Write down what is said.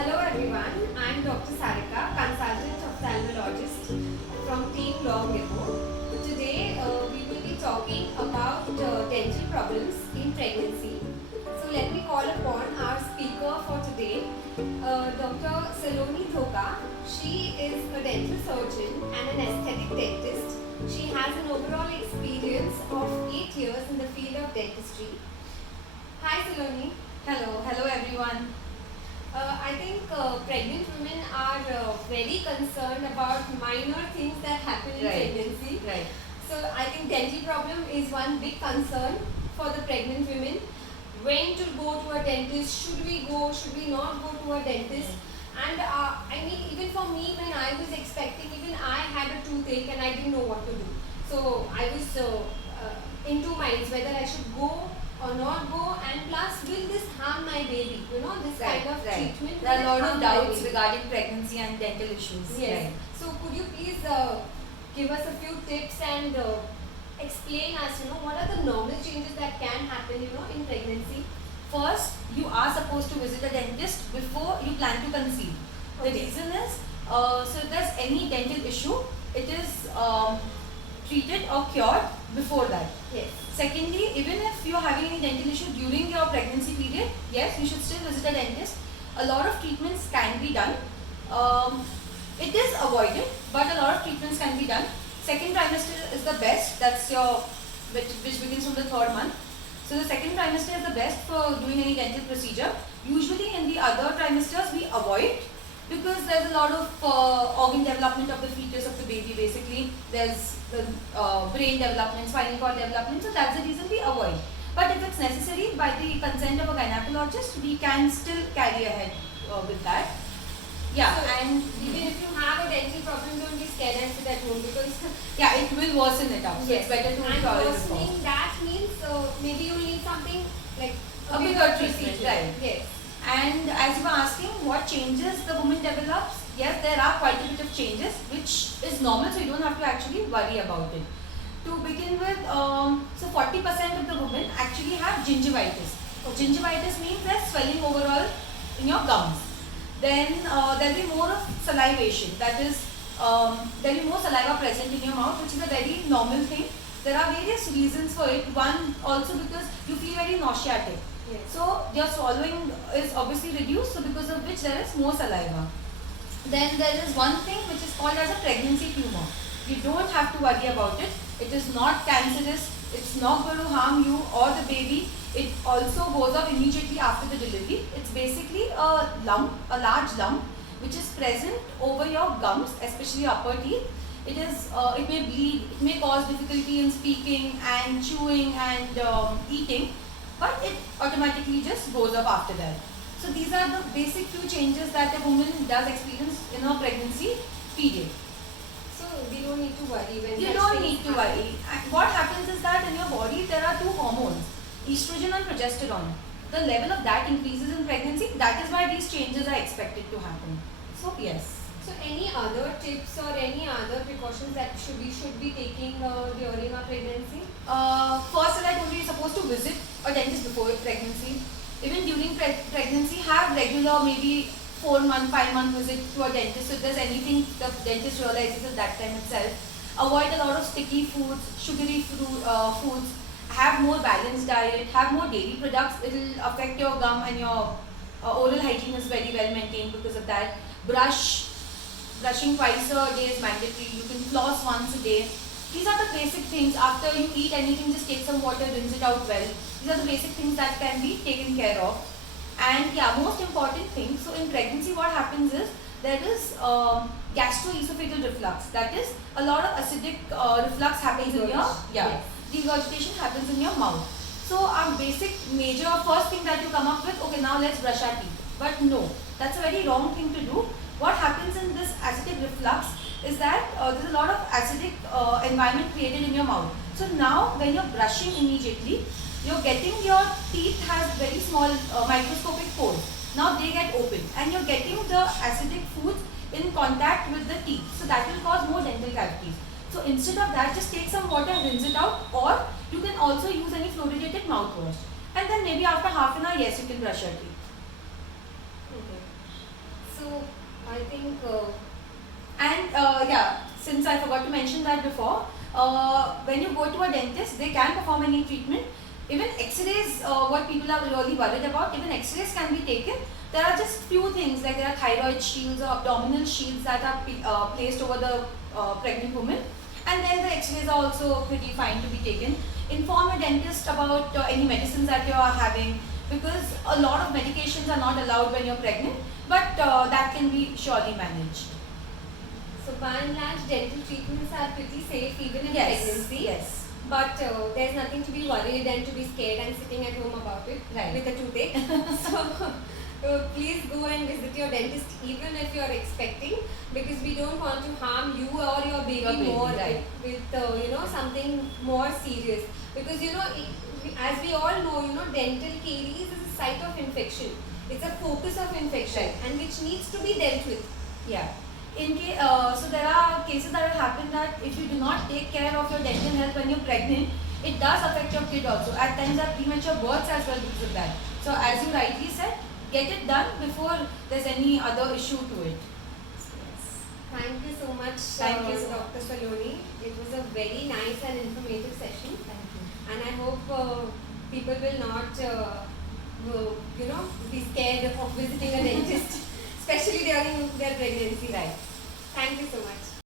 Hello everyone, I am Dr. Sarika, consultant ophthalmologist from Team Long Depot. Today we will be talking about dental problems in pregnancy. So let me call upon our speaker for today, Dr. Saloni Dhoka. She is a dental surgeon and an aesthetic dentist. She has an overall experience of 8 years in the field of dentistry. Hi Saloni. Hello everyone. I think pregnant women are very concerned about minor things that happen in pregnancy. Right. So I think dental problem is one big concern for the pregnant women. When to go to a dentist? Should we go? Should we not go to a dentist? And I mean, even for me, when I was expecting, even I had a toothache and I didn't know what to do. So I was in two minds whether I should go or not go, and plus will this harm my baby, this kind of treatment. There are a lot of doubts regarding pregnancy and dental issues. Yes. So could you please give us a few tips and explain us, what are the normal changes that can happen, in pregnancy? First, you are supposed to visit a dentist before you plan to conceive. The reason is, so if there's any dental issue, it is treated or cured before that. Yes. Secondly, even if you're having any dental issue during your pregnancy period, yes, you should still visit a dentist. A lot of treatments can be done. It is avoided, but a lot of treatments can be done. Second trimester is the best. That's your which begins from the third month. So the second trimester is the best for doing any dental procedure. Usually in the other trimesters we avoid, because there's a lot of organ development of the fetus, of the baby basically. There's the brain development, spinal cord development, so that's the reason we avoid. But if it's necessary, by the consent of a gynecologist, we can still carry ahead with that. Yeah, so and even if you have a dental problem, don't be scared and sit at home, because yeah, it will worsen it up. So yes, it's better to and cure it worsening before. that means maybe you need something like A bigger treatment, procedure. right? Yes. And as you were asking, what changes the woman develops? Yes, there are quite a bit of changes, which is normal, so you don't have to actually worry about it. To begin with, so 40% of the women actually have gingivitis. Gingivitis means there's swelling overall in your gums. Then there will be more of salivation, that is, there will be more saliva present in your mouth, which is a very normal thing. There are various reasons for it. One, also because you feel very nauseatic. Yes. So your swallowing is obviously reduced, so because of which there is more saliva. Then there is one thing which is called as a pregnancy tumor. You don't have to worry about it. It is not cancerous. It's not going to harm you or the baby. It also goes off immediately after the delivery. It's basically a lump, a large lump, which is present over your gums, especially upper teeth. It may bleed. It may cause difficulty in speaking and chewing and eating, but it automatically just goes off after that. So these are the basic few changes that a woman does experience in her pregnancy period. So we don't need to worry when You such don't things need to happen. worry. What happens is that in your body there are two hormones, estrogen and progesterone. The level of that increases in pregnancy. That is why these changes are expected to happen. So yes. So any other tips or any other precautions that we should be taking during our pregnancy? First, as I told you, you're supposed to visit a dentist before pregnancy. Even during pregnancy, have regular, maybe 4-month, 5-month visit to a dentist. So if there's anything the dentist realizes at that time itself. Avoid a lot of sticky foods, sugary foods. Have more balanced diet. Have more dairy products. It will affect your gum, and your oral hygiene is very well maintained because of that. Brushing twice a day is mandatory. You can floss once a day. These are the basic things. After you eat anything, just take some water, rinse it out well. These are the basic things that can be taken care of. And yeah, most important thing, so in pregnancy what happens is, there is gastroesophageal reflux. That is, a lot of acidic reflux happens in your, regurgitation happens in your mouth. So our basic major first thing that you come up with, okay, now let's brush our teeth. But no, that's a very wrong thing to do. What happens in this acidic reflux is that there's a lot of acidic environment created in your mouth. So now when you're brushing immediately, you're getting your teeth has very small microscopic pores. Now they get open and you're getting the acidic foods in contact with the teeth. So that will cause more dental cavities. So instead of that, just take some water and rinse it out, or you can also use any fluoridated mouthwash. And then maybe after half an hour, yes, you can brush your teeth. Okay. So I think And yeah, since I forgot to mention that before, when you go to a dentist, they can perform any treatment. Even X-rays, what people are really worried about, even X-rays can be taken. There are just few things like there are thyroid shields or abdominal shields that are placed over the pregnant woman, and then the X-rays are also pretty fine to be taken. Inform a dentist about any medicines that you are having, because a lot of medications are not allowed when you're pregnant, but that can be surely managed. so. By and large, dental treatments are pretty safe even in Yes. pregnancy. Yes. But there's nothing to be worried and to be scared and sitting at home about it Right. with a toothache. So please go and visit your dentist even if you're expecting, because we don't want to harm you or your baby, Your baby, more right. with something more serious. Because as we all know, dental caries is a site of infection. It's a focus of infection Right. and which needs to be dealt with. Yeah. So there are cases that will happen that if you do not take care of your dental health when you're pregnant, it does affect your kid also. At times there are premature births as well because of that. So as you rightly said, get it done before there's any other issue to it. Yes. Thank you so much, Thank you so Dr. Saloni. It was a very nice and informative session, Thank you. and I hope people will not, be scared of visiting a dentist, especially during their pregnancy. Right. Thank you so much.